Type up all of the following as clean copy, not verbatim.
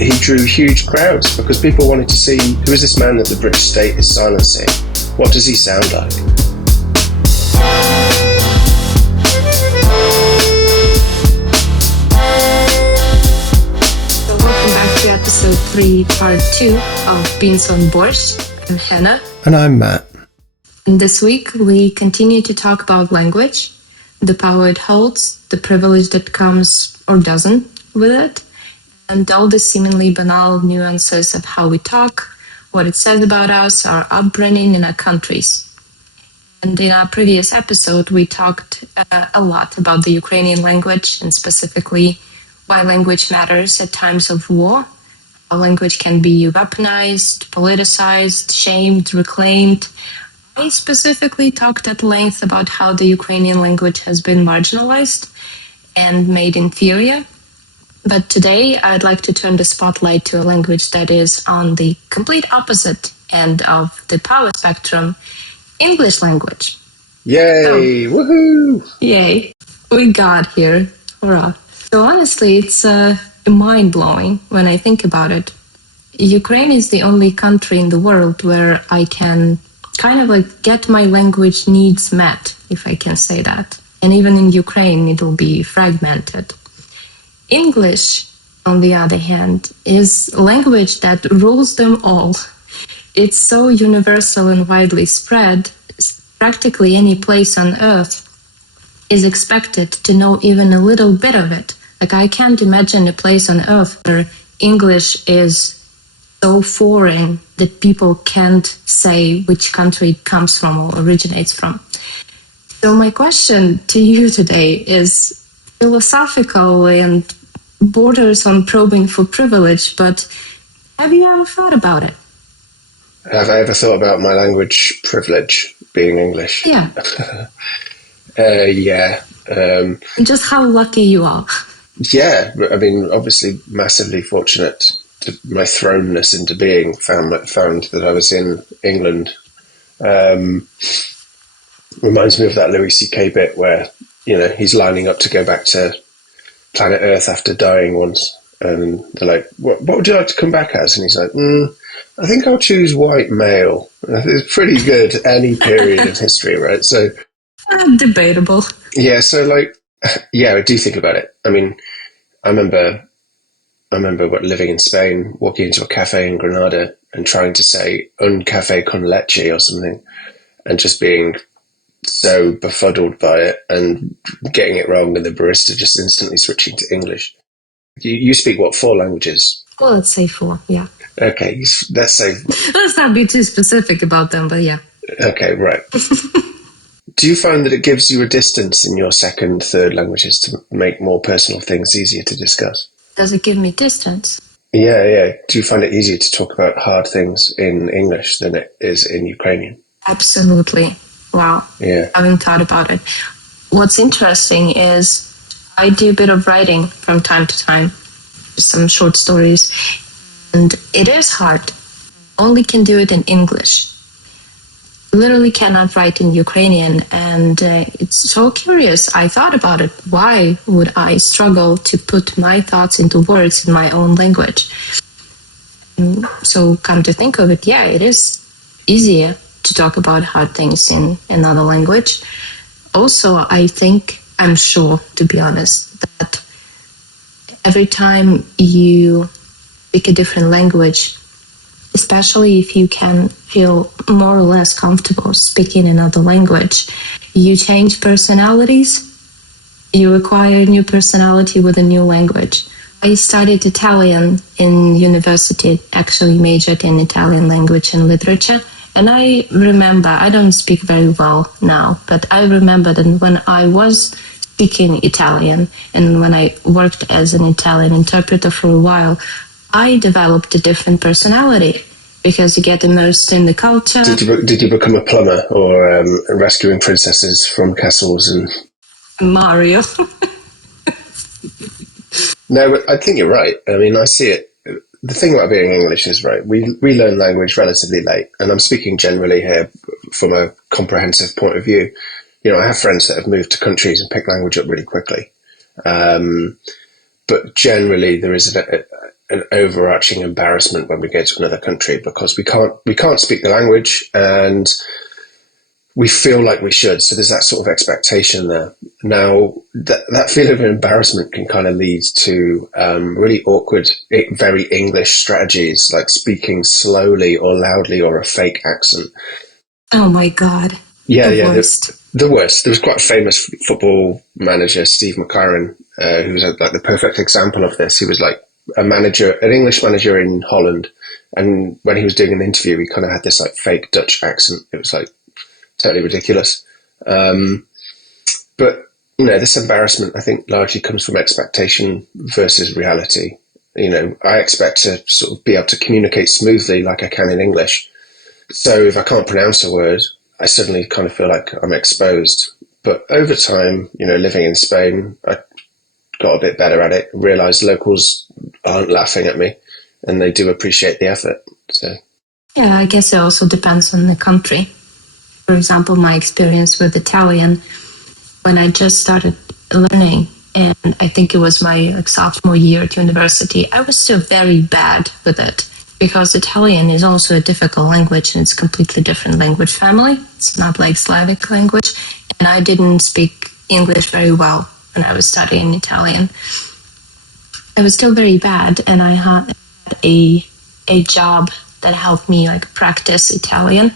he drew huge crowds because people wanted to see, who is this man that the British state is silencing? What does he sound like? Welcome back to episode 3, part 2 of Beans on Borscht. I'm Hannah. And I'm Matt. And this week we continue to talk about language, the power it holds, the privilege that comes or doesn't with it, and all the seemingly banal nuances of how we talk, what it says about us, our upbringing in our countries. And in our previous episode, we talked a lot about the Ukrainian language and specifically why language matters at times of war. How language can be weaponized, politicized, shamed, reclaimed. I specifically talked at length about how the Ukrainian language has been marginalized and made inferior. But today, I'd like to turn the spotlight to a language that is on the complete opposite end of the power spectrum, English language. Yay! Woohoo! Yay! We got here. Hurrah. So honestly, it's mind-blowing when I think about it. Ukraine is the only country in the world where I can kind of like get my language needs met, if I can say that. And even in Ukraine, it'll be fragmented. English, on the other hand, is a language that rules them all. It's so universal and widely spread, practically any place on earth is expected to know even a little bit of it. Like, I can't imagine a place on earth where English is so foreign that people can't say which country it comes from or originates from. So my question to you today is philosophical and borders on probing for privilege, but have you ever thought about it? Have I ever thought about my language privilege being English? Yeah. Yeah. Just how lucky you are. Yeah, I mean, obviously massively fortunate to my thrownness into being found that I was in England. Reminds me of that Louis C.K. bit where, you know, he's lining up to go back to planet Earth after dying once. And they're like, what would you like to come back as? And he's like, I think I'll choose white male. It's pretty good any period of history, right? So debatable. Yeah, so like, yeah, I do think about it. I mean, I remember living in Spain, walking into a cafe in Granada and trying to say un café con leche or something, and just being so befuddled by it and getting it wrong, and the barista just instantly switching to English. You speak what, 4 languages? Well, let's say 4, yeah. Okay, let's say. Let's not be too specific about them, but yeah. Okay, right. Do you find that it gives you a distance in your second, third languages to make more personal things easier to discuss? Does it give me distance? Yeah. Do you find it easier to talk about hard things in English than it is in Ukrainian? Absolutely. Wow. Yeah. I haven't thought about it. What's interesting is I do a bit of writing from time to time, some short stories, and it is hard. Only can do it in English. Literally cannot write in Ukrainian, and it's so curious. I thought about it. Why would I struggle to put my thoughts into words in my own language? So come to think of it, yeah, it is easier to talk about hard things in another language. Also, I'm sure, to be honest, that every time you speak a different language, especially if you can feel more or less comfortable speaking another language, you change personalities, you acquire a new personality with a new language. I studied Italian in university, actually majored in Italian language and literature. And I remember, I don't speak very well now, but I remember that when I was speaking Italian and when I worked as an Italian interpreter for a while, I developed a different personality because you get immersed in the culture. Did you become a plumber or rescuing princesses from castles and Mario? No, but I think you're right. I mean, I see it. The thing about being English is, right, we learn language relatively late, and I'm speaking generally here from a comprehensive point of view. You know, I have friends that have moved to countries and picked language up really quickly. But generally there is an overarching embarrassment when we go to another country because we can't speak the language and we feel like we should. So there's that sort of expectation there. Now, that feeling of embarrassment can kind of lead to really awkward, very English strategies, like speaking slowly or loudly or a fake accent. Oh my God. Yeah, The yeah, worst. the worst. There was quite a famous football manager, Steve McLaren, who was like the perfect example of this. He was like an English manager in Holland, and when he was doing an interview, he kind of had this like fake Dutch accent. It was like totally ridiculous. But this embarrassment, I think, largely comes from expectation versus reality. I expect to sort of be able to communicate smoothly like I can in English. So if I can't pronounce a word, I suddenly kind of feel like I'm exposed. But over time, living in Spain, I got a bit better at it, realised locals aren't laughing at me and they do appreciate the effort. So Yeah, I guess it also depends on the country. For example, my experience with Italian, when I just started learning, and I think it was my sophomore year at university, I was still very bad with it because Italian is also a difficult language and it's a completely different language family. It's not like Slavic language. And I didn't speak English very well when I was studying Italian. I was still very bad, and I had a job that helped me like practice Italian,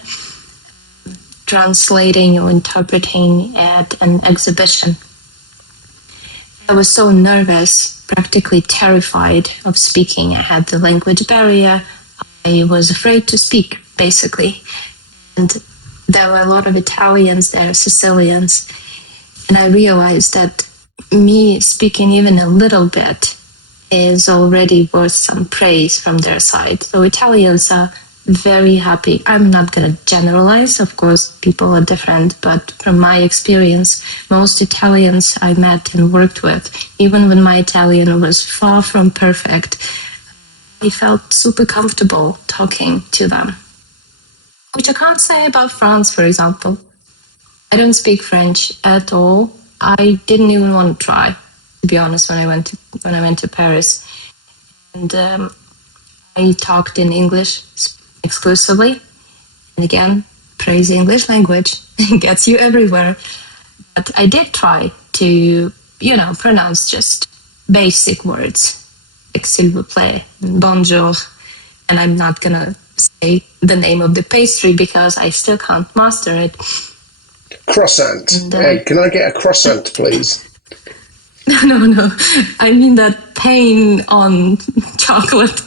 translating or interpreting at an exhibition. I was so nervous, practically terrified of speaking. I had the language barrier. I was afraid to speak, basically. And there were a lot of Italians there, Sicilians. And I realized that me speaking even a little bit is already worth some praise from their side. So Italians are very happy. I'm not going to generalize, of course, people are different, but from my experience, most Italians I met and worked with, even when my Italian was far from perfect, I felt super comfortable talking to them. Which I can't say about France, for example. I don't speak French at all. I didn't even want to try, to be honest, when I went to Paris. And I talked in English exclusively. And again, praise English language. It gets you everywhere. But I did try to, pronounce just basic words, like s'il vous plaît, bonjour. And I'm not going to say the name of the pastry because I still can't master it. Croissant. And, hey, can I get a croissant, please? No. I mean that pain on chocolate.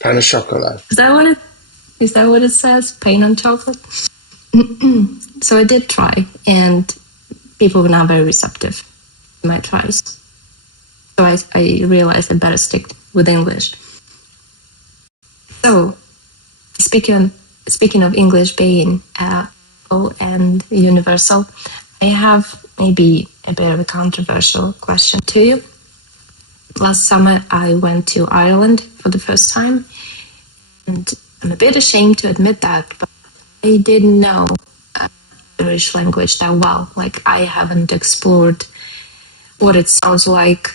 Pain au chocolat. Is that what it says? Pain on chocolate? So I did try, and people were not very receptive to my tries. So I realized I better stick with English. So, speaking of English being and universal, I have maybe a bit of a controversial question to you. Last summer, I went to Ireland for the first time, and I'm a bit ashamed to admit that, but I didn't know Irish language that well. Like, I haven't explored what it sounds like,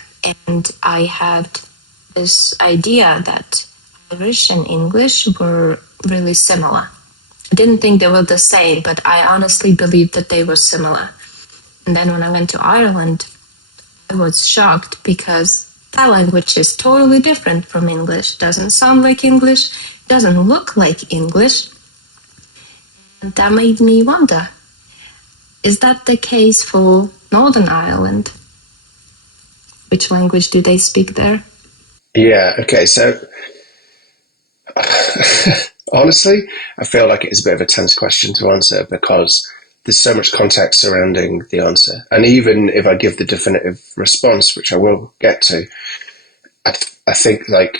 and I had this idea that Irish and English were really similar. I didn't think they were the same, but I honestly believed that they were similar. And then when I went to Ireland, I was shocked because that language is totally different from English. Doesn't sound like English, doesn't look like English. And that made me wonder, is that the case for Northern Ireland? Which language do they speak there? Yeah, okay, so honestly, I feel like it is a bit of a tense question to answer because there's so much context surrounding the answer. And even if I give the definitive response, which I will get to, I think like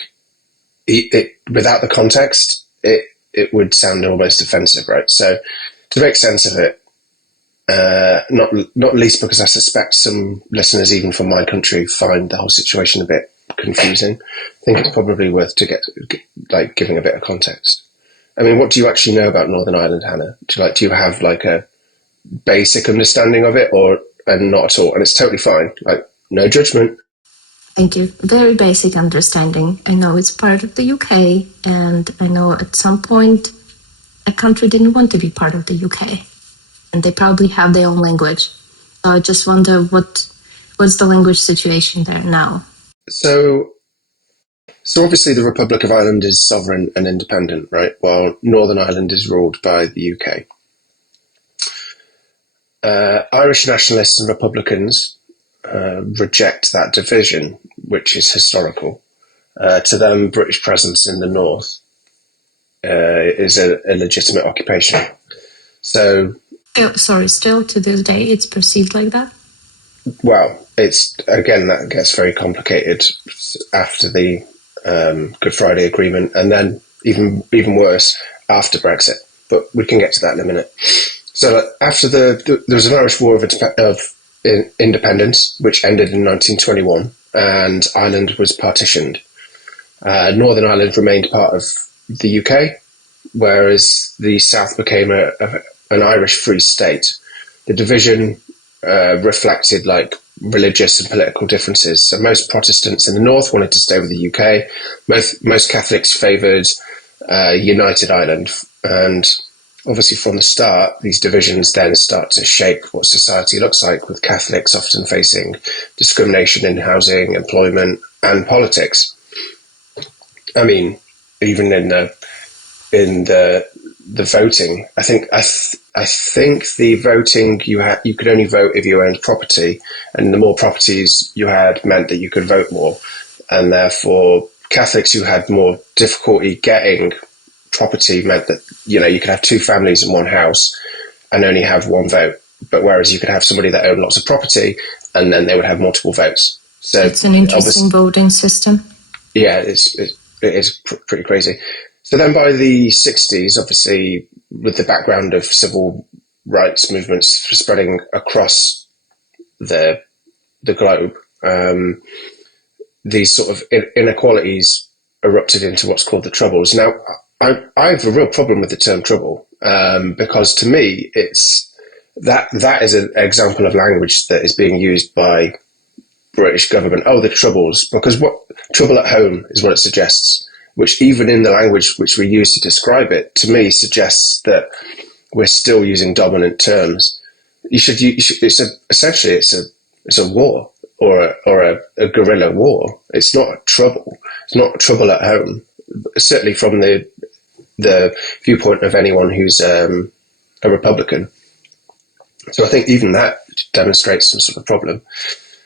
it without the context, it would sound almost offensive, right? So to make sense of it, not least because I suspect some listeners, even from my country, find the whole situation a bit confusing, I think it's probably worth to get like giving a bit of context. I mean, what do you actually know about Northern Ireland, Hannah? Do you have like a basic understanding of it, and not at all? And it's totally fine. Like, no judgment. Thank you. Very basic understanding. I know it's part of the UK, and I know at some point a country didn't want to be part of the UK, and they probably have their own language. So I just wonder what's the language situation there now? So obviously the Republic of Ireland is sovereign and independent, right? While Northern Ireland is ruled by the UK. Irish nationalists and Republicans reject that division, which is historical. To them, British presence in the north is a legitimate occupation. So, still to this day, it's perceived like that? Well, that gets very complicated after the Good Friday Agreement, and then even worse after Brexit. But we can get to that in a minute. So after there was an Irish War of Independence, which ended in 1921, and Ireland was partitioned. Northern Ireland remained part of the UK, whereas the South became an Irish Free State. The division reflected like religious and political differences. So most Protestants in the north wanted to stay with the UK. Most Catholics favoured United Ireland, and obviously from the start, these divisions then start to shape what society looks like, with Catholics often facing discrimination in housing, employment, and politics. I mean, even in the voting, I think the voting you could only vote if you owned property, and the more properties you had meant that you could vote more, and therefore Catholics who had more difficulty getting property meant that you could have two families in one house and only have one vote, but whereas you could have somebody that owned lots of property and then they would have multiple votes. So it's an interesting voting system. Yeah, it is pretty crazy. So then by the 60s, obviously with the background of civil rights movements spreading across the globe, these sort of inequalities erupted into what's called the Troubles. Now, I have a real problem with the term trouble, because to me, it's that is an example of language that is being used by British government. Oh, the Troubles, because what trouble at home is what it suggests, which even in the language which we use to describe it, to me suggests that we're still using dominant terms. Essentially it's a war or a guerrilla war. It's not a trouble. It's not trouble at home. Certainly from the viewpoint of anyone who's a Republican. So I think even that demonstrates some sort of problem.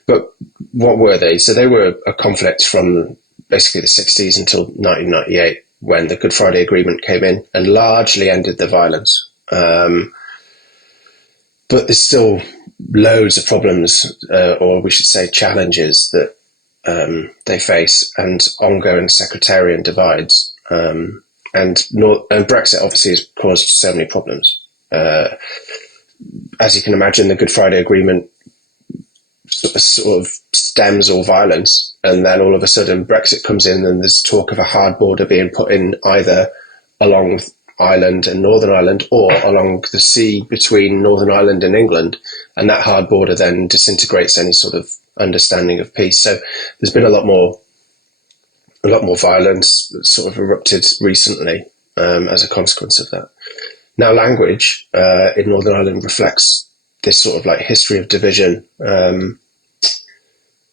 But what were they? So they were a conflict from basically the 60s until 1998, when the Good Friday Agreement came in and largely ended the violence. But there's still loads of problems, or we should say challenges, that they face, and ongoing sectarian divides. And Brexit obviously has caused so many problems. As you can imagine, the Good Friday Agreement sort of stems all violence, and then all of a sudden Brexit comes in and there's talk of a hard border being put in either along Ireland and Northern Ireland or along the sea between Northern Ireland and England, and that hard border then disintegrates any sort of understanding of peace. So there's been a lot more violence that sort of erupted recently as a consequence of that. Now, language in Northern Ireland reflects this sort of like history of division.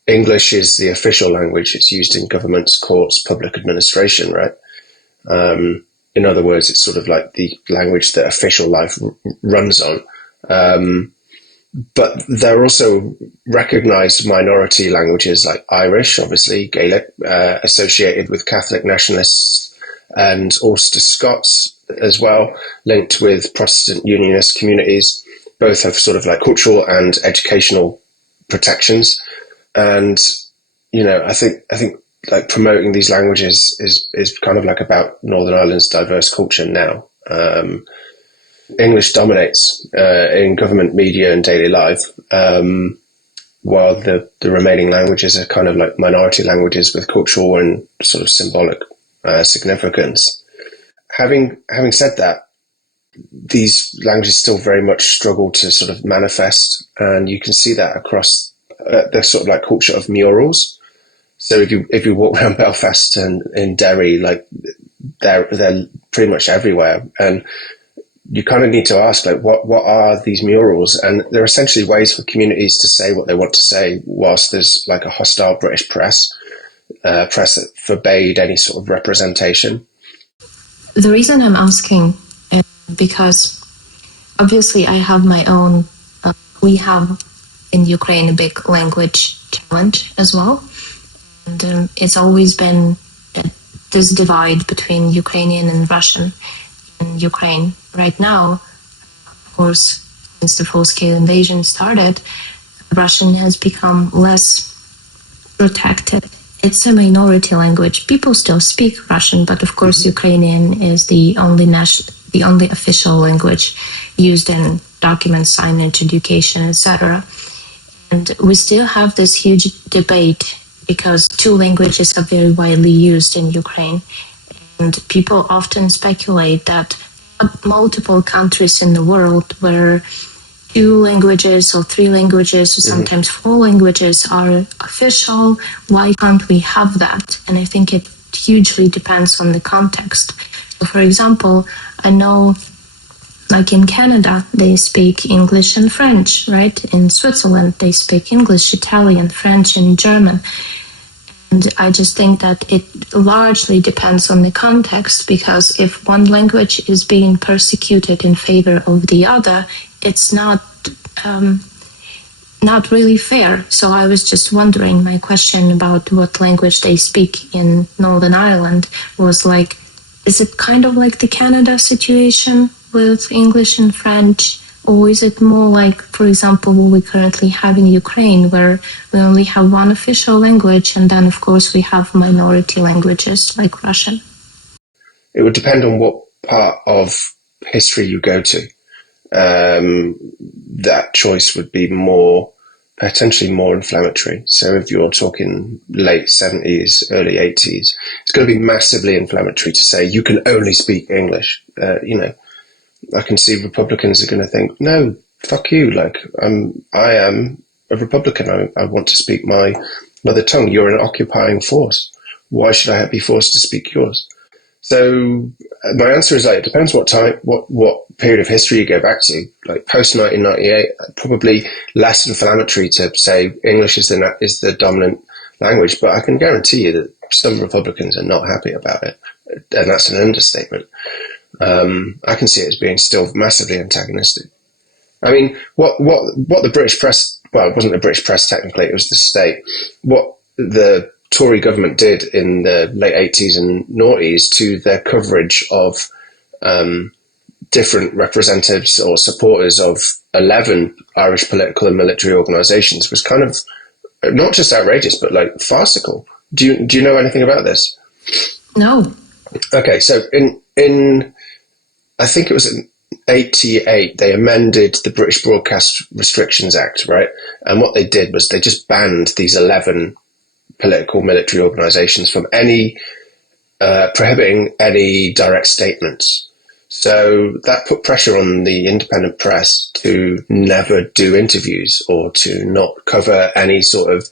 English is the official language. It's used in governments, courts, public administration, right? In other words, it's sort of like the language that official life runs on. But there are also recognised minority languages like Irish, obviously, Gaelic, associated with Catholic nationalists, and Ulster Scots as well, linked with Protestant Unionist communities. Both have sort of like cultural and educational protections. And, I think like promoting these languages is kind of like about Northern Ireland's diverse culture now. English dominates in government, media and daily life, while the remaining languages are kind of like minority languages with cultural and sort of symbolic significance. Having said that, these languages still very much struggle to sort of manifest, and you can see that across the sort of like culture of murals. So if you walk around Belfast and in Derry, like they're pretty much everywhere, and you kind of need to ask, like, what are these murals? And they're essentially ways for communities to say what they want to say, whilst there's like a hostile British press that forbade any sort of representation. The reason I'm asking is because obviously I have my own, we have in Ukraine a big language challenge as well. And it's always been this divide between Ukrainian and Russian in Ukraine. Right now, of course, since the full-scale invasion started, Russian has become less protected. It's a minority language. People still speak Russian, but of course, Ukrainian is the only official language used in documents, signage, education, etc. And we still have this huge debate because two languages are very widely used in Ukraine. And people often speculate that multiple countries in the world where two languages or three languages or sometimes four languages are official. Why can't we have that? And I think it hugely depends on the context. So for example, I know like in Canada, they speak English and French, right? In Switzerland, they speak English, Italian, French, and German. And I just think that it largely depends on the context, because if one language is being persecuted in favor of the other, it's not really fair. So I was just wondering, my question about what language they speak in Northern Ireland was like, is it kind of like the Canada situation with English and French? Or is it more like, for example, what we currently have in Ukraine, where we only have one official language, and then, of course, we have minority languages like Russian? It would depend on what part of history you go to. That choice would be potentially more inflammatory. So if you're talking late 70s, early 80s, it's going to be massively inflammatory to say you can only speak English. I can see Republicans are going to think, no, fuck you. Like, I am a Republican. I want to speak my mother tongue. You're an occupying force. Why should I be forced to speak yours? So my answer is, like, it depends what period of history you go back to. Like post 1998, probably less inflammatory to say English is the dominant language. But I can guarantee you that some Republicans are not happy about it, and that's an understatement. I can see it as being still massively antagonistic. I mean, what the British press, well, it wasn't the British press technically, it was the state. What the Tory government did in the late 80s and noughties to their coverage of different representatives or supporters of 11 Irish political and military organisations was kind of not just outrageous, but like farcical. Do you know anything about this? No. Okay, so in I think it was in 88, they amended the British Broadcast Restrictions Act, right? And what they did was they just banned these 11 political military organisations from prohibiting any direct statements. So that put pressure on the independent press to never do interviews or to not cover any sort of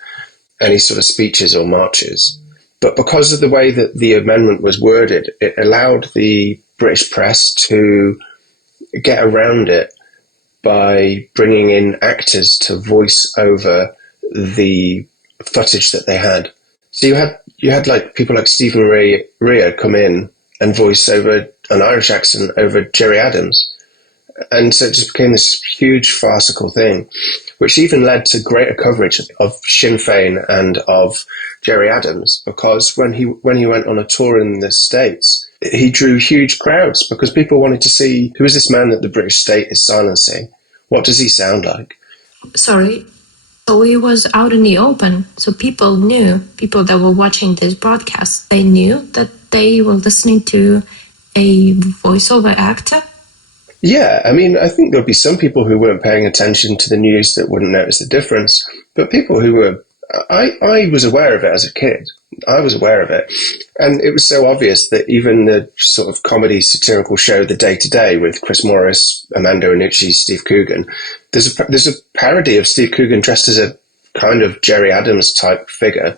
speeches or marches. But because of the way that the amendment was worded, it allowed the British press to get around it by bringing in actors to voice over the footage that they had. So you had like people like Stephen Rea come in and voice over an Irish accent over Gerry Adams. And so it just became this huge farcical thing, which even led to greater coverage of Sinn Féin and of Gerry Adams, because when he went on a tour in the States, he drew huge crowds because people wanted to see, who is this man that the British state is silencing? What does he sound like? Sorry. So he was out in the open. So people that were watching this broadcast, they knew that they were listening to a voiceover actor? Yeah, I mean, I think there'll be some people who weren't paying attention to the news that wouldn't notice the difference, but people who were, I was aware of it as a kid. I was aware of it. And it was so obvious that even the sort of comedy satirical show The Day to Day with Chris Morris, Amanda Iannucci, Steve Coogan, there's a parody of Steve Coogan dressed as a kind of Gerry Adams type figure.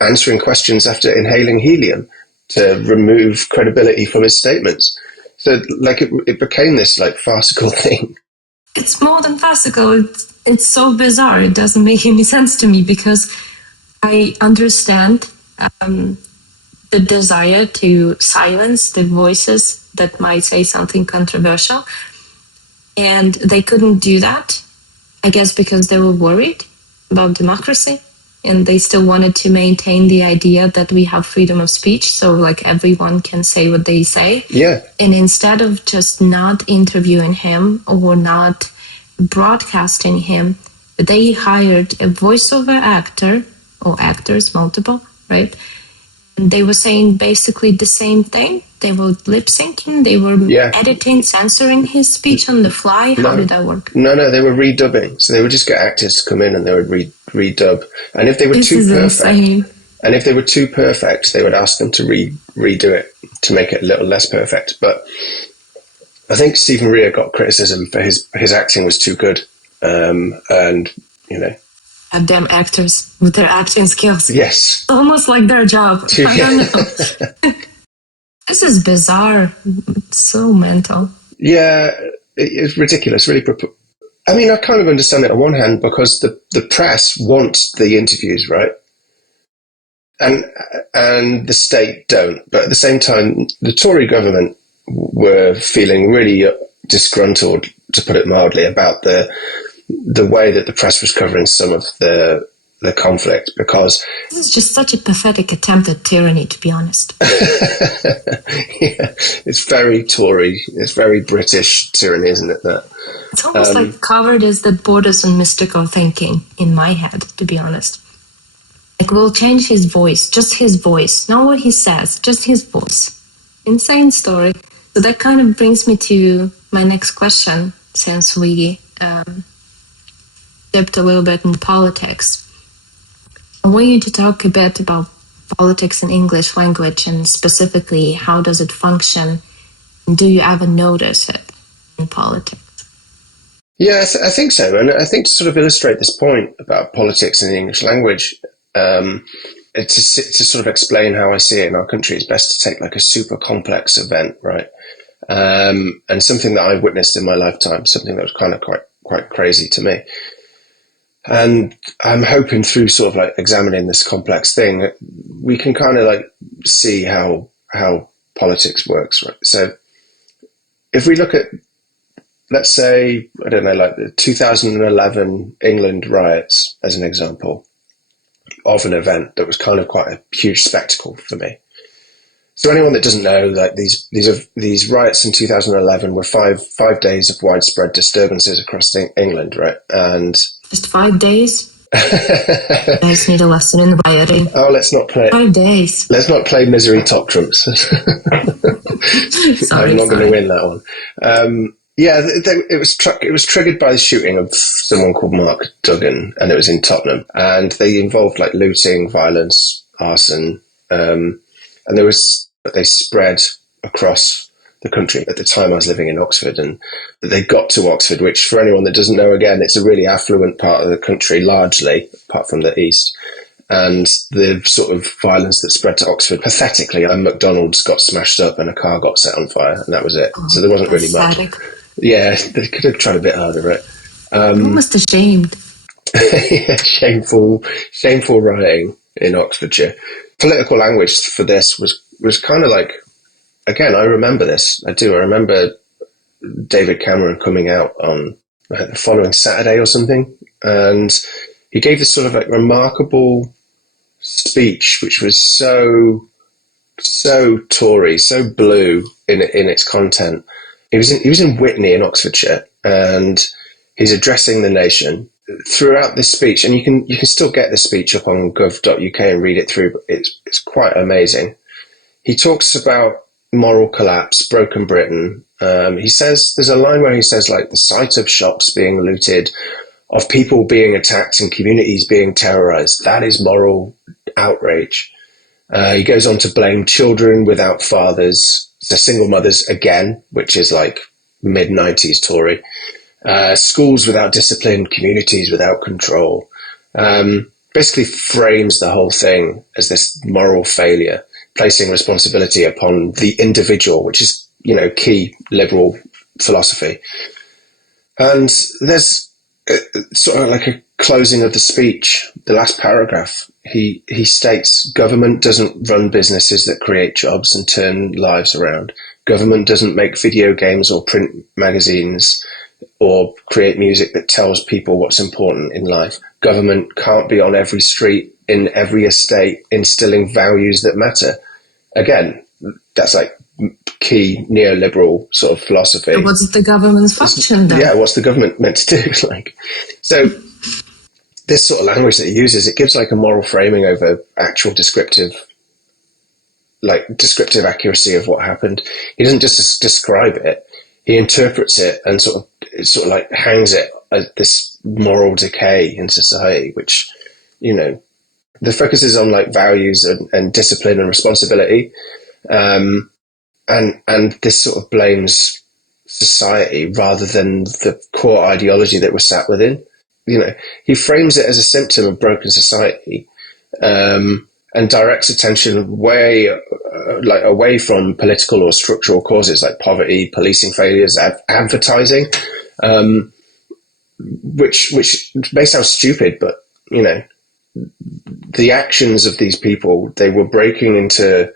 answering questions after inhaling helium to remove credibility from his statements. So, like, it became this, like, farcical thing. It's more than farcical. It's so bizarre. It doesn't make any sense to me, because I understand the desire to silence the voices that might say something controversial. And they couldn't do that, I guess, because they were worried about democracy. And they still wanted to maintain the idea that we have freedom of speech, so like everyone can say what they say. Yeah. And instead of just not interviewing him or not broadcasting him, they hired a voiceover actor, or actors, multiple, right? And they were saying basically the same thing. They were lip syncing, they were editing, censoring his speech on the fly. How did that work? No, they were redubbing. So they would just get actors to come in and they would redub. And if they were too perfect, they would ask them to redo it to make it a little less perfect. But I think Stephen Rea got criticism for his acting was too good. And, you know. Damn actors with their acting skills. Yes. Almost like their job. I don't know. This is bizarre. It's so mental. Yeah, it's ridiculous. Really, I mean, I kind of understand it on one hand because the press wants the interviews, right? And the state don't. But at the same time, the Tory government were feeling really disgruntled, to put it mildly, about the way that the press was covering some of the conflict, because this is just such a pathetic attempt at tyranny, to be honest. Yeah, it's very Tory, it's very British tyranny, isn't it? That it's almost like covered as that borders on mystical thinking in my head, to be honest. Like, we'll change his voice, just his voice, not what he says, just his voice. Insane story. So that kind of brings me to my next question, since we dipped a little bit in politics. I want you to talk a bit about politics in English language, and specifically, how does it function? Do you ever notice it in politics? Yeah, I think so. And I think to sort of illustrate this point about politics in the English language, to sort of explain how I see it in our country, it's best to take like a super complex event, right? And something that I witnessed in my lifetime, something that was kind of quite crazy to me. And I'm hoping through sort of like examining this complex thing, we can kind of like see how politics works, right? So if we look at, let's say, I don't know, like the 2011 England riots as an example of an event that was kind of quite a huge spectacle for me. So anyone that doesn't know, like these riots in 2011 were five days of widespread disturbances across England, right? And just 5 days. I just need a lesson in rioting. Oh, let's not play 5 days. Let's not play misery top trumps. I'm not going to win that one. Yeah, it was triggered by the shooting of someone called Mark Duggan, and it was in Tottenham, and they involved like looting, violence, arson, and they spread across the country. At the time I was living in Oxford, and they got to Oxford, which for anyone that doesn't know, again, it's a really affluent part of the country, largely, apart from the east. And the sort of violence that spread to Oxford, pathetically, a McDonald's got smashed up and a car got set on fire, and that was it. So there wasn't really much. Yeah, they could have tried a bit harder, right? Almost ashamed. Yeah, shameful rioting in Oxfordshire. Political language for this was kind of like, again, I remember this. I do. I remember David Cameron coming out on the following Saturday or something, and he gave this sort of like remarkable speech, which was so Tory, so blue in its content. He was in Witney in Oxfordshire, and he's addressing the nation throughout this speech. And you can still get the speech up on gov.uk and read it through. But it's quite amazing. He talks about moral collapse, broken Britain. He says, there's a line where he says, like, the sight of shops being looted, of people being attacked and communities being terrorized, that is moral outrage. He goes on to blame children without fathers, so single mothers again, which is like mid-90s Tory. Schools without discipline, communities without control. basically frames the whole thing as this moral failure, placing responsibility upon the individual, which is, key liberal philosophy. And there's sort of like a closing of the speech, the last paragraph. He states, government doesn't run businesses that create jobs and turn lives around. Government doesn't make video games or print magazines or create music that tells people what's important in life. Government can't be on every street, in every estate, instilling values that matter. Again, that's like key neoliberal sort of philosophy. So what's the government's function then? Yeah, what's the government meant to do? So this sort of language that he uses, it gives like a moral framing over actual descriptive accuracy of what happened. He doesn't just describe it; he interprets it and sort of like hangs it as this moral decay in society, which, the focus is on like values and discipline and responsibility, and this sort of blames society rather than the core ideology that was sat within. He frames it as a symptom of broken society, and directs attention away from political or structural causes like poverty, policing failures, advertising, which may sound stupid, but the actions of these people, they were breaking into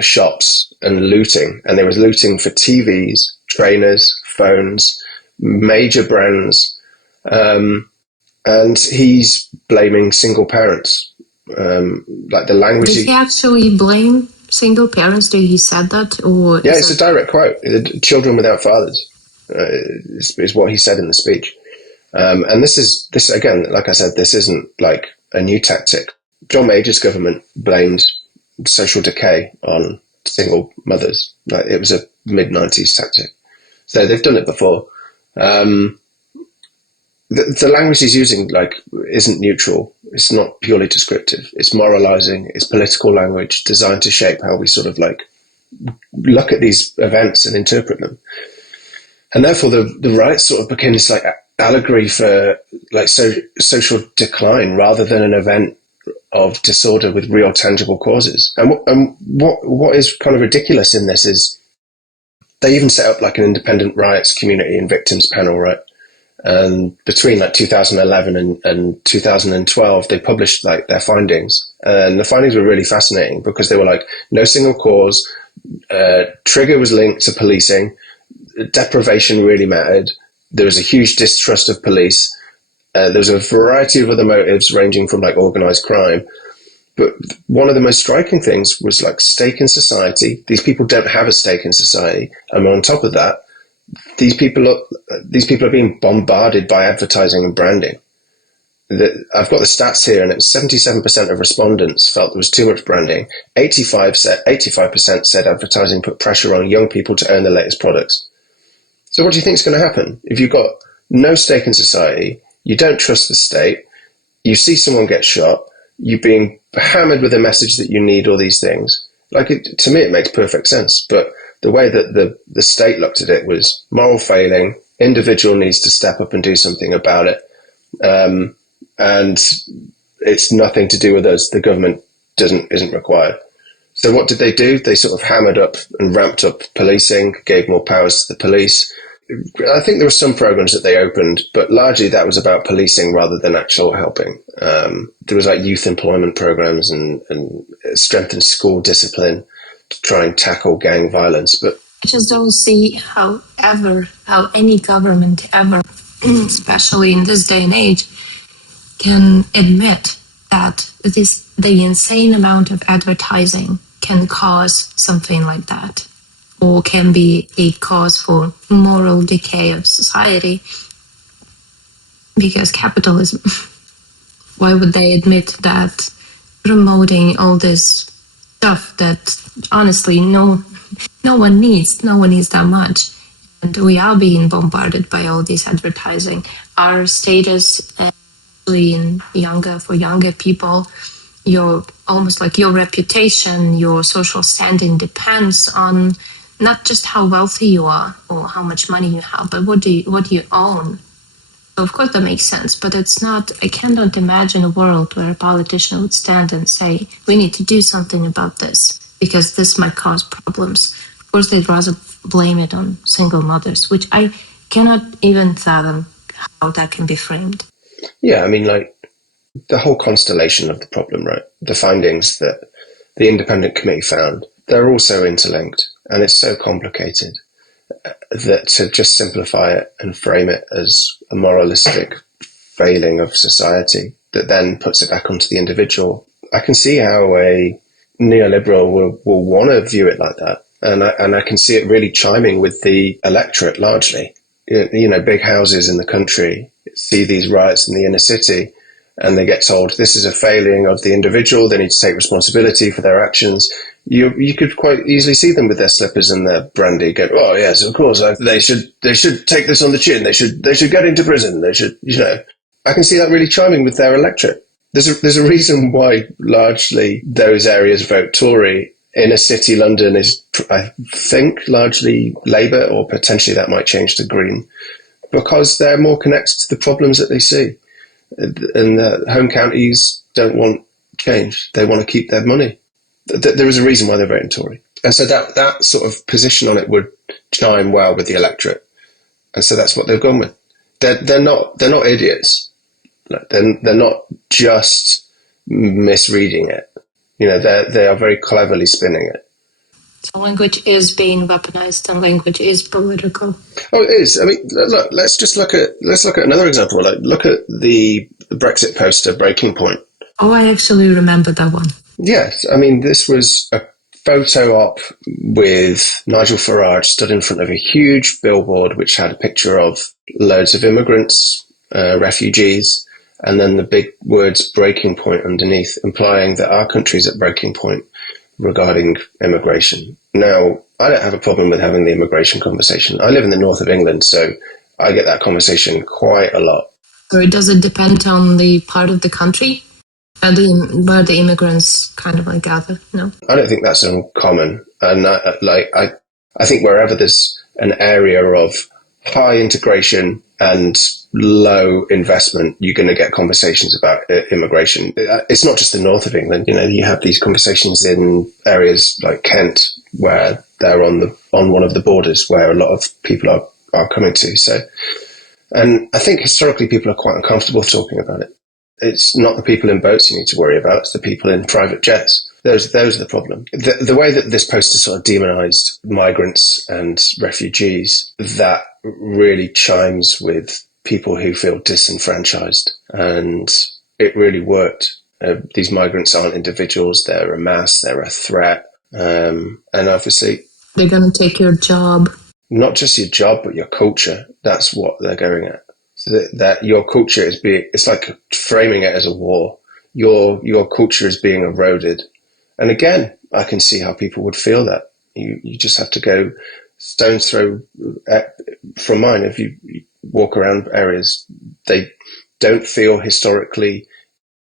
shops and looting, and there was looting for TVs, trainers, phones, major brands, and he's blaming single parents. Like the language. Did he actually blame single parents? Did he said that, or yeah, it's a direct quote. Children without fathers is what he said in the speech. And this again, like I said, this isn't like a new tactic. John Major's government blamed social decay on single mothers. Like it was a mid-90s tactic. So they've done it before. The language he's using isn't neutral. It's not purely descriptive. It's moralizing. It's political language designed to shape how we sort of look at these events and interpret them. And therefore, the right sort of became this allegory for social decline rather than an event of disorder with real tangible causes. And what is kind of ridiculous in this is they even set up an independent riots community and victims panel, right? And between 2011 and 2012, they published their findings, and the findings were really fascinating because they were no single cause, trigger was linked to policing, deprivation really mattered, there was a huge distrust of police, there was a variety of other motives ranging from organized crime, but one of the most striking things was stake in society. These people don't have a stake in society, and on top of that, these people are being bombarded by advertising and branding. I've got the stats here, and it was 77% of respondents felt there was too much branding. 85% said advertising put pressure on young people to earn the latest products. So what do you think is going to happen? If you've got no stake in society, you don't trust the state, you see someone get shot, you're being hammered with a message that you need all these things. To me, it makes perfect sense, but the way that the state looked at it was moral failing, individual needs to step up and do something about it. And it's nothing to do with us. The government isn't required. So what did they do? They sort of hammered up and ramped up policing, gave more powers to the police. I think there were some programs that they opened, but largely that was about policing rather than actual helping. There was youth employment programs and strengthened school discipline to try and tackle gang violence. But I just don't see how any government ever, especially in this day and age, can admit that the insane amount of advertising can cause something like that, or can be a cause for moral decay of society. Because capitalism, why would they admit that promoting all this stuff that honestly no one needs that much, and we are being bombarded by all this advertising. Our status, especially for younger people, your reputation, your social standing depends on not just how wealthy you are or how much money you have, but what do you own. So of course that makes sense, but it's not, I cannot imagine a world where a politician would stand and say, we need to do something about this because this might cause problems. Of course, they'd rather blame it on single mothers, which I cannot even fathom how that can be framed. Yeah, I mean, like, the whole constellation of the problem, right? The findings that the independent committee found, they're all so interlinked, and it's so complicated that to just simplify it and frame it as a moralistic failing of society that then puts it back onto the individual. I can see how a neoliberal will want to view it like that. And I can see it really chiming with the electorate largely. You know, big houses in the country see these riots in the inner city and they get told this is a failing of the individual. They need to take responsibility for their actions. You could quite easily see them with their slippers and their brandy go, oh yes, of course, they should take this on the chin. They should get into prison. They should, you know, I can see that really chiming with their electorate. There's a reason why largely those areas vote Tory. Inner city London is, I think, largely Labour, or potentially that might change to Green, because they're more connected to the problems that they see. And the home counties don't want change. They want to keep their money. There is a reason why they're voting Tory. And so that sort of position on it would chime well with the electorate. And so that's what they've gone with. They're not idiots. They're not just misreading it. You know, they are very cleverly spinning it. So language is being weaponized and language is political. Oh, it is. I mean, look, let's look at another example. Like, look at the Brexit poster Breaking Point. Oh, I actually remember that one. Yes. I mean, this was a photo op with Nigel Farage stood in front of a huge billboard which had a picture of loads of immigrants, refugees, and then the big words breaking point underneath, implying that our country's at breaking point regarding immigration. Now, I don't have a problem with having the immigration conversation. I live in the north of England, so I get that conversation quite a lot. Or does it depend on the part of the country where the immigrants kind of like gather? No? I don't think that's uncommon. And I think wherever there's an area of high integration and low investment, you're going to get conversations about immigration. It's not just the north of England. You know, you have these conversations in areas like Kent, where they're on one of the borders where a lot of people are coming to. So, and I think historically people are quite uncomfortable talking about it. It's not the people in boats you need to worry about. It's the people in private jets. Those are the problem. The way that this poster sort of demonized migrants and refugees, that really chimes with people who feel disenfranchised. And it really worked. These migrants aren't individuals. They're a mass. They're a threat. And obviously, they're going to take your job. Not just your job, but your culture. That's what they're going at. So that your culture is it's like framing it as a war. Your culture is being eroded. And again, I can see how people would feel that. You just have to go stone's throw from mine. If you walk around areas, they don't feel historically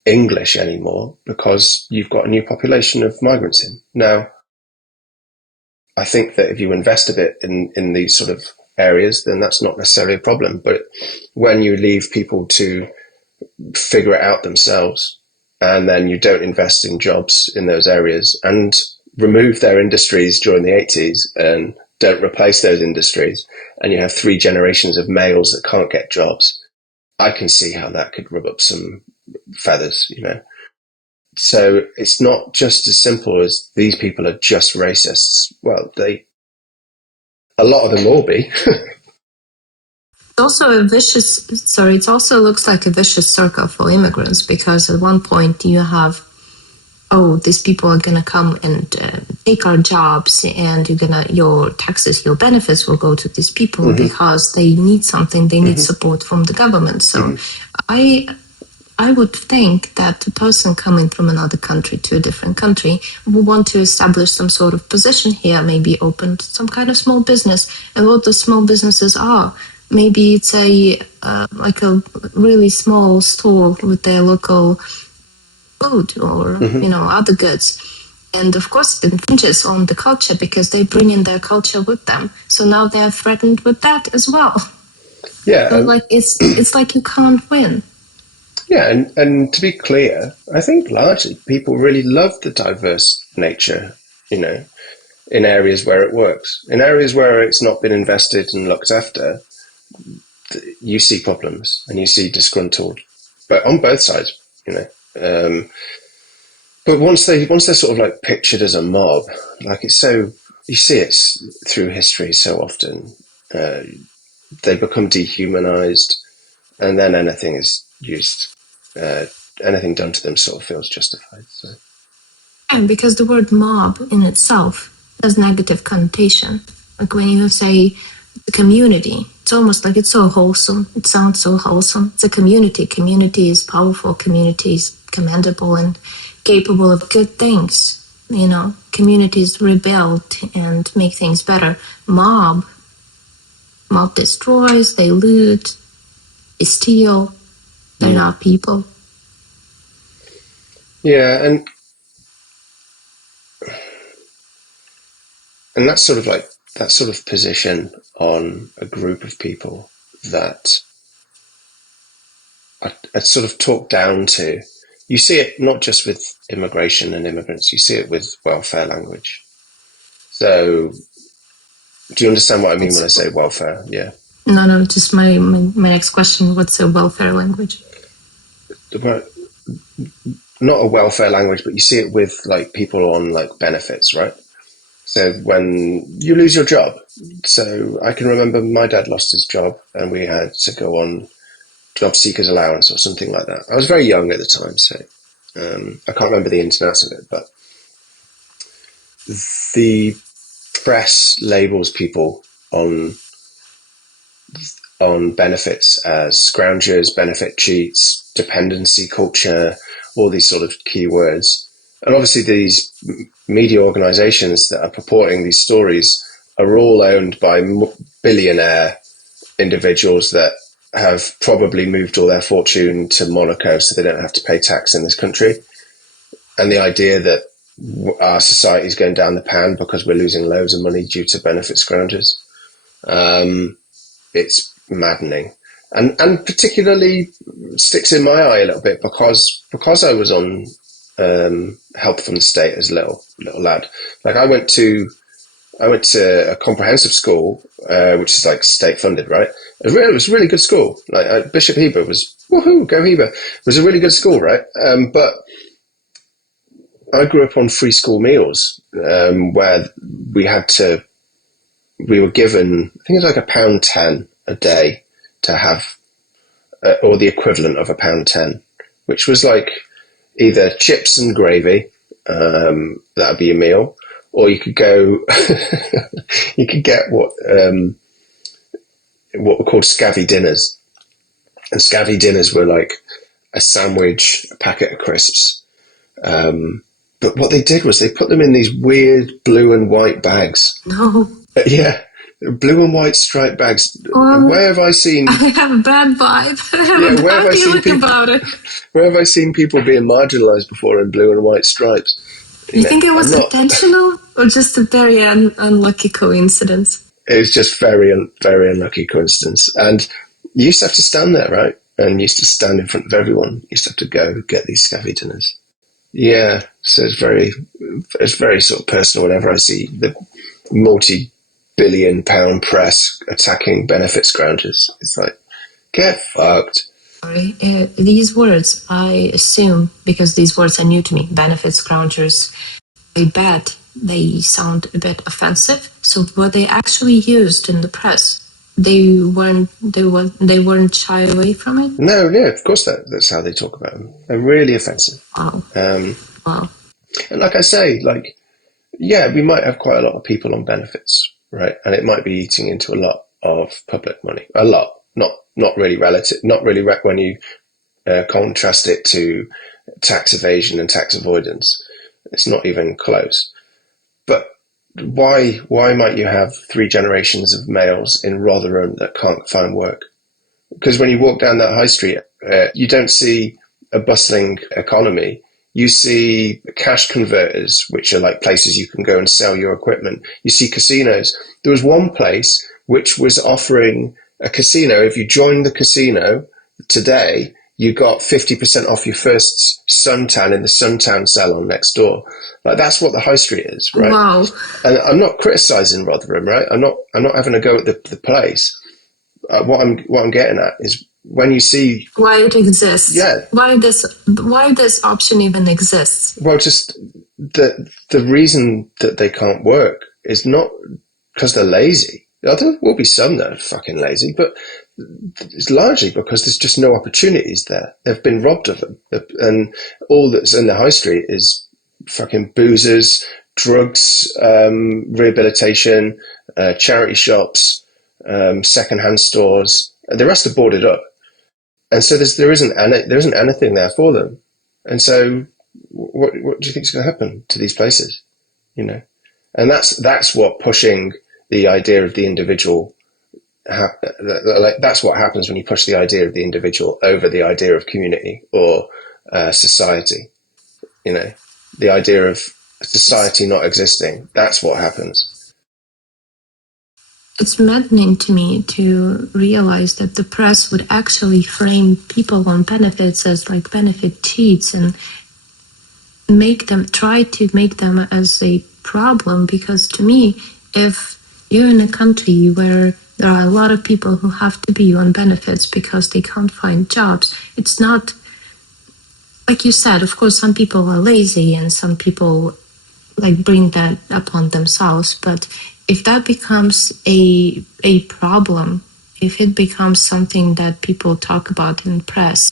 English anymore because you've got a new population of migrants in. Now, I think that if you invest a bit in these sort of areas, then that's not necessarily a problem. But when you leave people to figure it out themselves, and then you don't invest in jobs in those areas and remove their industries during the 80s and don't replace those industries, and you have 3 generations of males that can't get jobs, I can see how that could rub up some feathers, you know. So it's not just as simple as these people are just racists. Well, a lot of them will be. It also looks like a vicious circle for immigrants, because at one point you have, these people are going to come and take our jobs, and your taxes, your benefits will go to these people because they need something, they need support from the government. So I would think that a person coming from another country to a different country will want to establish some sort of position here, maybe open some kind of small business. And what the small businesses are, maybe it's like a really small store with their local food or other goods. And of course it infringes on the culture because they bring in their culture with them. So now they are threatened with that as well. Yeah, Like it's like you can't win. yeah, and to be clear, I think largely people really love the diverse nature, you know, in areas where it works. In areas where it's not been invested and looked after, you see problems and you see disgruntled, but on both sides, you know. But once they're sort of like pictured as a mob, like it's so you see it through history so often. Uh, they become dehumanized, and then anything is used, uh, anything done to them sort of feels justified. So And because the word mob in itself has negative connotation. Like when you say the community, it's almost like it's so wholesome. It sounds so wholesome. It's a community. Community is powerful. Community is commendable and capable of good things. You know, communities rebuild and make things better. Mob destroys, they loot, they steal. They're not people. yeah, and that's sort of like that sort of position on a group of people that are sort of talked down to. You see it not just with immigration and immigrants, you see it with welfare language. So, do you understand what I mean when I say welfare? Yeah. No, just my next question. What's a welfare language? Not a welfare language, but you see it with like people on like benefits, right? So when you lose your job, so I can remember my dad lost his job and we had to go on job seekers allowance or something like that. I was very young at the time, so I can't remember the ins and outs of it, but the press labels people on benefits as scroungers, benefit cheats, dependency culture, all these sort of keywords. And obviously these media organizations that are purporting these stories are all owned by billionaire individuals that have probably moved all their fortune to Monaco so they don't have to pay tax in this country. And the idea that our society is going down the pan because we're losing loads of money due to benefit scroungers, it's maddening. And particularly sticks in my eye a little bit because I was on help from the state as a little lad. Like I went to a comprehensive school, which is like state funded, right? It was a really good school. Like Bishop Heber was, woohoo, go Heber. It was a really good school, right? But I grew up on free school meals, where we were given, I think it was like £1.10 a day to have, or the equivalent of £1.10, which was like either chips and gravy, that'd be a meal, or you could go, you could get what were called scavvy dinners. And scavvy dinners were like a sandwich, a packet of crisps. But what they did was they put them in these weird blue and white bags. No. Yeah, blue and white striped bags. Where have I seen? I have a bad vibe. I have a bad feeling about it. Where have I seen people being marginalised before in blue and white stripes? You think it was intentional or just a very unlucky coincidence? It was just very unlucky coincidence. And you used to have to stand there, right? And you used to stand in front of everyone. You used to have to go get these scavvy dinners. Yeah, so it's very sort of personal whenever I see the multi-billion-pound press attacking benefit scroungers. It's like, get fucked. Sorry, these words, I assume, because these words are new to me, benefit scroungers, I bet they sound a bit offensive. So were they actually used in the press? They weren't shy away from it? No, yeah, of course that's how they talk about them. They're really offensive. Wow. Wow. And like I say, like, yeah, we might have quite a lot of people on benefits, right? And it might be eating into a lot of public money. A lot. Not really relative, not really when you contrast it to tax evasion and tax avoidance. It's not even close. But why might you have 3 generations of males in Rotherham that can't find work? Because when you walk down that high street, you don't see a bustling economy. You see cash converters, which are like places you can go and sell your equipment. You see casinos. There was one place which was offering A casino, if you join the casino today, you got 50% off your first suntan in the suntan salon next door. Like, that's what the high street is, right? Wow. And I'm not criticizing Rotherham, right? I'm not having a go at the place. What I'm getting at is when you see why it exists. Yeah. Why this option even exists. Well, just the reason that they can't work is not because they're lazy. There will be some that are fucking lazy, but it's largely because there's just no opportunities there. They've been robbed of them. And all that's in the high street is fucking boozers, drugs, rehabilitation, charity shops, second-hand stores. The rest are boarded up. And so there isn't anything there for them. And so what do you think is going to happen to these places? You know? And that's what pushing the idea of the individual, that's what happens when you push the idea of the individual over the idea of community or society. You know, the idea of society not existing, that's what happens. It's maddening to me to realize that the press would actually frame people on benefits as like benefit cheats and try to make them as a problem, because to me, if you're in a country where there are a lot of people who have to be on benefits because they can't find jobs, it's not, like you said, of course, some people are lazy and some people like bring that upon themselves, but if that becomes a problem, if it becomes something that people talk about in press,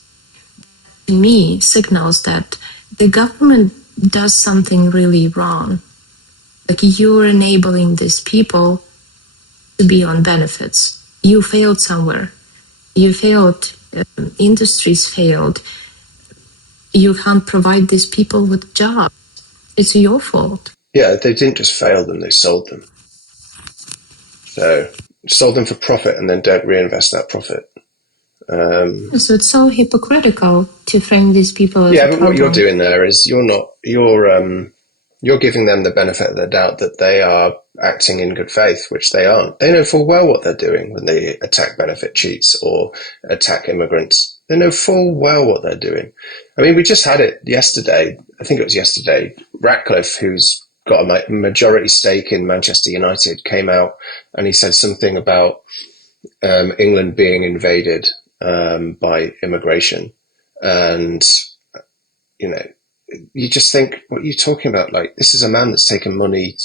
to me signals that the government does something really wrong. Like, you're enabling these people to be on benefits. You failed somewhere. You failed. Industries failed. You can't provide these people with jobs. It's your fault. Yeah, they didn't just fail them, they sold them. So sold them for profit and then don't reinvest that profit. So it's so hypocritical to frame these people as a problem. What you're doing there is you're giving them the benefit of the doubt that they are acting in good faith, which they aren't. They know full well what they're doing when they attack benefit cheats or attack immigrants. They know full well what they're doing. I mean, we just had it yesterday. I think it was yesterday. Ratcliffe, who's got a majority stake in Manchester United, came out and he said something about England being invaded by immigration. And, you know, you just think, what are you talking about? Like, this is a man that's taken money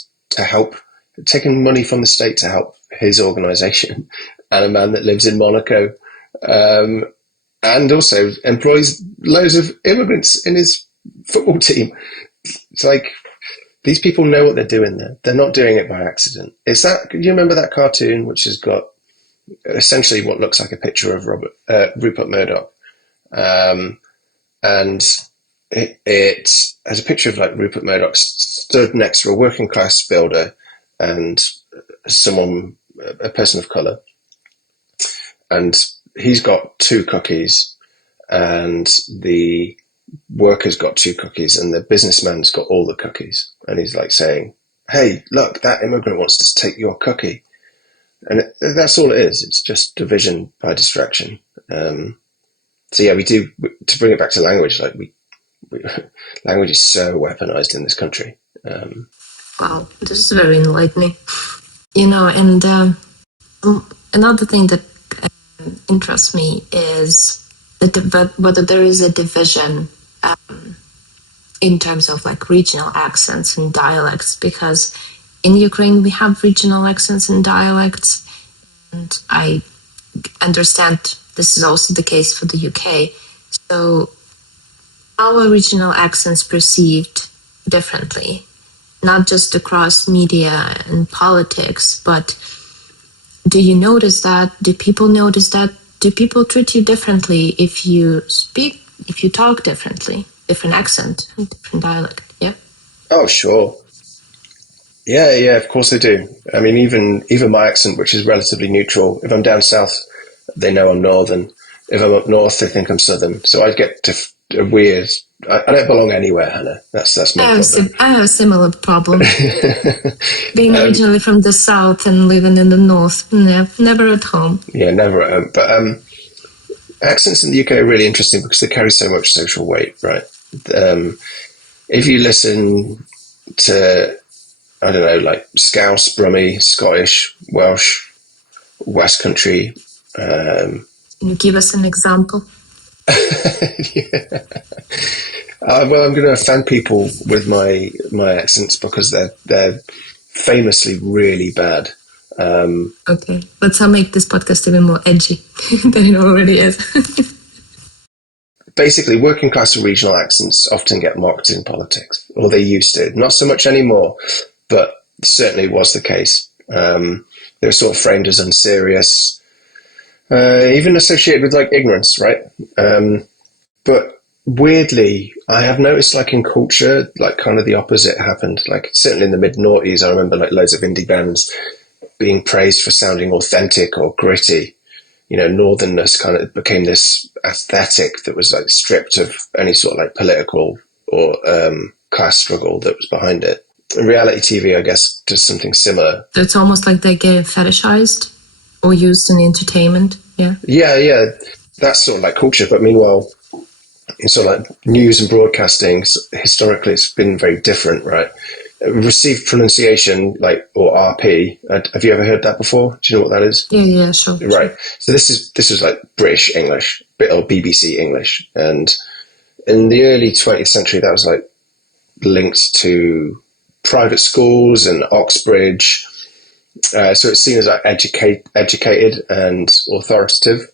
from the state to help his organisation, and a man that lives in Monaco, and also employs loads of immigrants in his football team. It's like, these people know what they're doing there. They're not doing it by accident. You remember that cartoon, which has got essentially what looks like a picture of Rupert Murdoch, and it has a picture of like Rupert Murdoch stood next to a working class builder and a person of colour, and he's got 2 cookies, and the worker's got 2 cookies, and the businessman's got all the cookies, and he's like saying, "Hey, look, that immigrant wants to take your cookie." And that's all it is. It's just division by distraction. So yeah, we do, to bring it back to language, like language is so weaponized in this country. Wow, this is very enlightening. You know, and another thing that interests me is whether there is a division in terms of like regional accents and dialects, because in Ukraine we have regional accents and dialects, and I understand this is also the case for the UK. So how are regional accents perceived differently, not just across media and politics, but do you notice that? Do people notice that? Do people treat you differently if you talk differently, different accent, different dialect? Yeah. Oh, sure. Yeah, of course they do. I mean, even my accent, which is relatively neutral, if I'm down south, they know I'm northern. If I'm up north, they think I'm southern. So I get a weird I don't belong anywhere, Hannah. That's my problem. I have a similar problem. Being originally from the south and living in the north, never at home. Yeah, never at home. But accents in the UK are really interesting because they carry so much social weight, right? If you listen to, I don't know, like Scouse, Brummie, Scottish, Welsh, West Country. Can you give us an example? Yeah. Well, I'm going to offend people with my accents because they're famously really bad. Okay, let's make this podcast even more edgy than it already is. Basically, working class and regional accents often get mocked in politics, or they used to. Not so much anymore, but certainly was the case. They were sort of framed as unserious, even associated with like ignorance, right? But weirdly, I have noticed like in culture, like kind of the opposite happened. Like certainly in the mid-noughties, I remember like loads of indie bands being praised for sounding authentic or gritty. You know, northernness kind of became this aesthetic that was like stripped of any sort of like political or class struggle that was behind it. And reality TV, I guess, does something similar. It's almost like they get fetishized or used in entertainment. Yeah. Yeah. That's sort of like culture. But meanwhile, in sort of like news and broadcasting, historically, it's been very different, right? Received pronunciation, like, or RP. Have you ever heard that before? Do you know what that is? Yeah, sure. Right. So this is like British English, or BBC English, and in the early 20th century, that was like linked to private schools and Oxbridge. So it's seen as like educated and authoritative,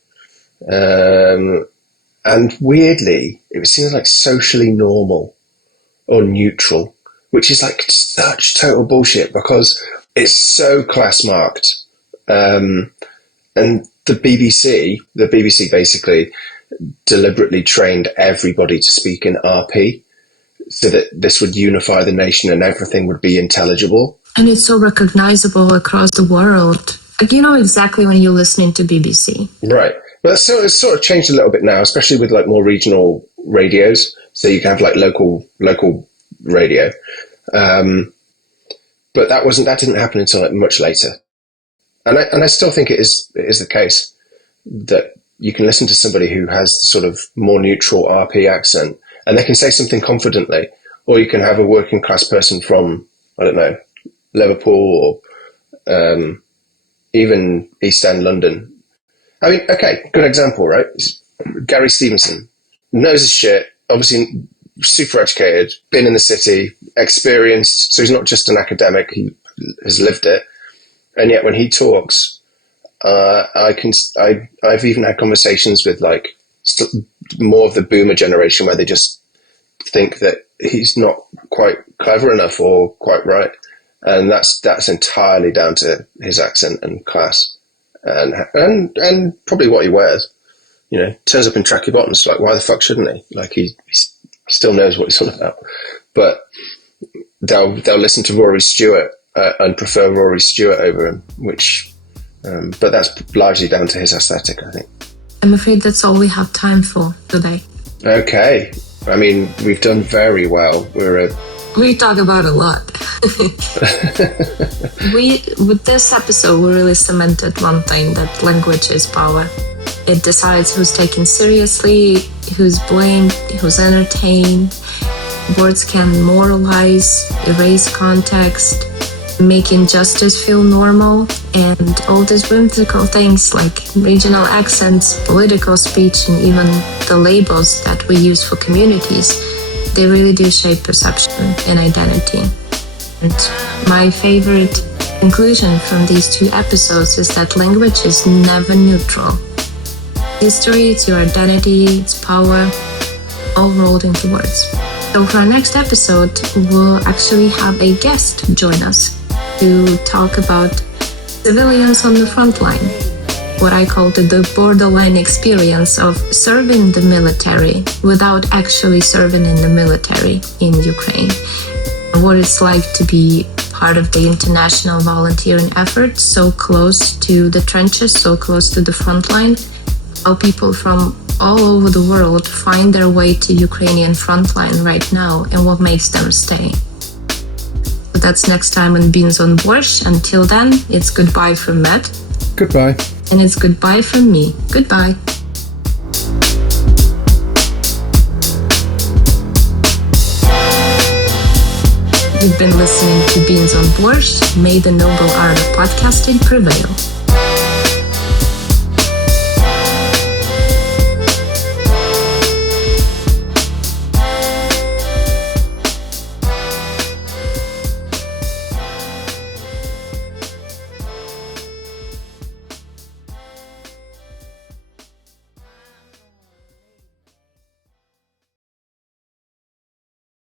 and weirdly, it was seen as like socially normal or neutral, which is like such total bullshit because it's so class marked. And the BBC basically deliberately trained everybody to speak in RP so that this would unify the nation and everything would be intelligible. And it's so recognizable across the world. Like, you know exactly when you're listening to BBC. Right. Well, so it's sort of changed a little bit now, especially with like more regional radios. So you can have like local radio. But that didn't happen until like much later. And I still think it is the case that you can listen to somebody who has sort of more neutral RP accent and they can say something confidently, or you can have a working class person from, I don't know, Liverpool or even East End London. I mean, okay, good example, right? Gary Stevenson knows his shit, obviously super educated, been in the city, experienced, so he's not just an academic, he has lived it. And yet when he talks, I've even had conversations with like more of the boomer generation where they just think that he's not quite clever enough or quite right. And that's entirely down to his accent and class and probably what he wears. You know, turns up in tracky bottoms, like why the fuck shouldn't he? Like he still knows what he's on about. But they'll listen to Rory Stewart and prefer Rory Stewart over him, but that's largely down to his aesthetic, I think. I'm afraid that's all we have time for today. Okay. I mean, we've done very well. We talk about a lot. With this episode, we really cemented one thing, that language is power. It decides who's taken seriously, who's blamed, who's entertained. Words can moralize, erase context, make injustice feel normal, and all these whimsical things like regional accents, political speech, and even the labels that we use for communities, they really do shape perception and identity. And my favorite conclusion from these two episodes is that language is never neutral. History, it's your identity, it's power, all rolled into words. So for our next episode, we'll actually have a guest join us to talk about civilians on the front line, what I call the borderline experience of serving the military without actually serving in the military in Ukraine, and what it's like to be part of the international volunteering effort so close to the trenches, so close to the front line, how people from all over the world find their way to Ukrainian frontline right now and what makes them stay. So that's next time on Beans on Borscht. Until then, it's goodbye from Matt. Goodbye. And it's goodbye from me. Goodbye. You've been listening to Beans on Borscht. May the noble art of podcasting prevail.